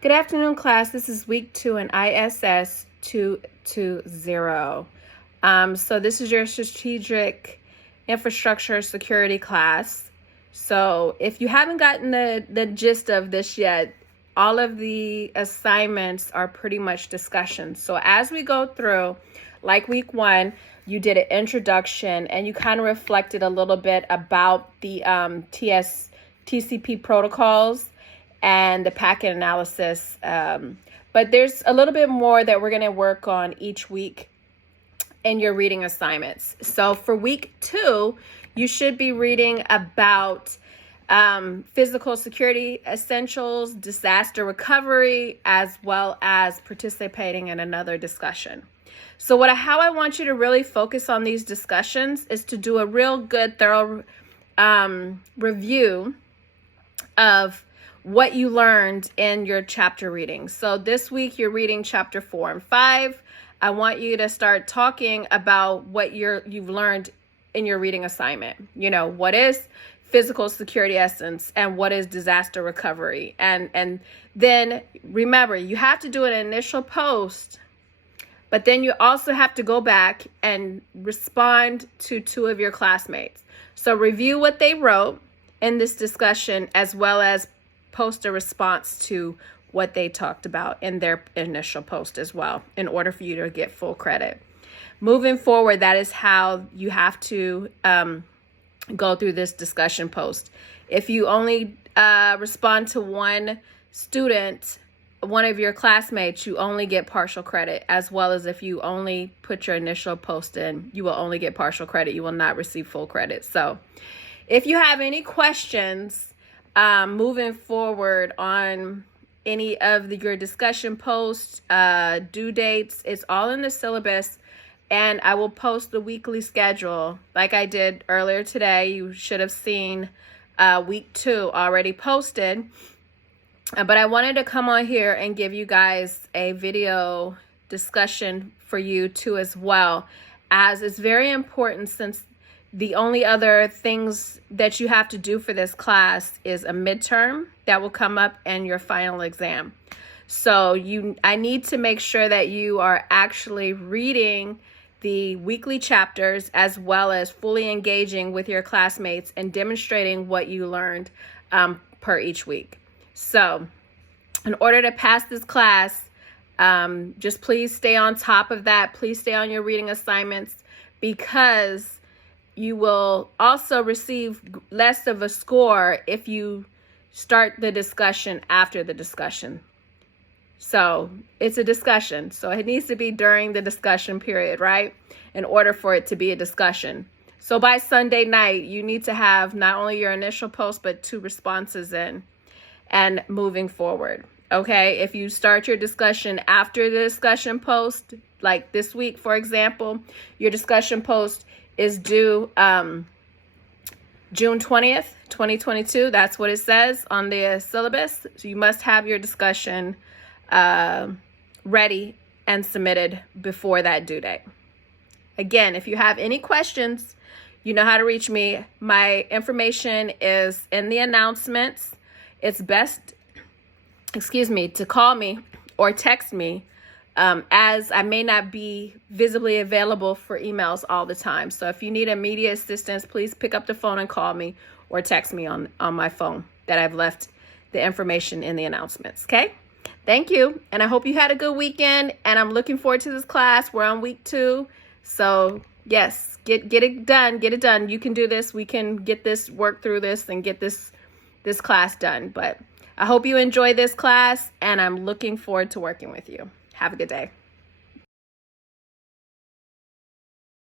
Good afternoon, class. This is week 2 in ISS 220. So this is your strategic infrastructure security class. So if you haven't gotten the gist of this yet, all of the assignments are pretty much discussions. So as we go through, like week 1, you did an introduction and you kind of reflected a little bit about the TCP protocols and the packet analysis. But there's a little bit more that we're going to work on each week in your reading assignments. So for week 2, you should be reading about physical security essentials, disaster recovery, as well as participating in another discussion. So how I want you to really focus on these discussions is to do a real good, thorough review of what you learned in your chapter reading. So this week you're reading chapter 4 and 5. I want you to start talking about what you've learned in your reading assignment. You know, what is physical security essence and what is disaster recovery? And then remember, you have to do an initial post, but then you also have to go back and respond to 2 of your classmates. So review what they wrote in this discussion, as well as post a response to what they talked about in their initial post as well, in order for you to get full credit. Moving forward, that is how you have to go through this discussion post. If you only respond to one student, one of your classmates, you only get partial credit, as well as if you only put your initial post in, you will only get partial credit. You will not receive full credit. So if you have any questions moving forward on any of your discussion posts, due dates, it's all in the syllabus, and I will post the weekly schedule like I did earlier today. You should have seen week 2 already posted, but I wanted to come on here and give you guys a video discussion for you too as well, as it's very important, since the only other things that you have to do for this class is a midterm that will come up and your final exam. So I need to make sure that you are actually reading the weekly chapters, as well as fully engaging with your classmates and demonstrating what you learned per each week. So in order to pass this class, just please stay on top of that. Please stay on your reading assignments, because you will also receive less of a score if you start the discussion after the discussion. So it's a discussion, so it needs to be during the discussion period, right? In order for it to be a discussion. So by Sunday night, you need to have not only your initial post, but 2 responses in and moving forward. Okay, if you start your discussion after the discussion post, like this week, for example, your discussion post is due June 20th, 2022. That's what it says on the syllabus. So you must have your discussion ready and submitted before that due date. Again, if you have any questions, you know how to reach me. My information is in the announcements. It's best, to call me or text me, as I may not be visibly available for emails all the time. So if you need immediate assistance, please pick up the phone and call me, or text me on my phone that I've left the information in the announcements. Okay? Thank you. And I hope you had a good weekend, and I'm looking forward to this class. We're on week 2. So yes, get it done. Get it done. You can do this. We can get this, work through this, and get this class done. But I hope you enjoy this class, and I'm looking forward to working with you. Have a good day.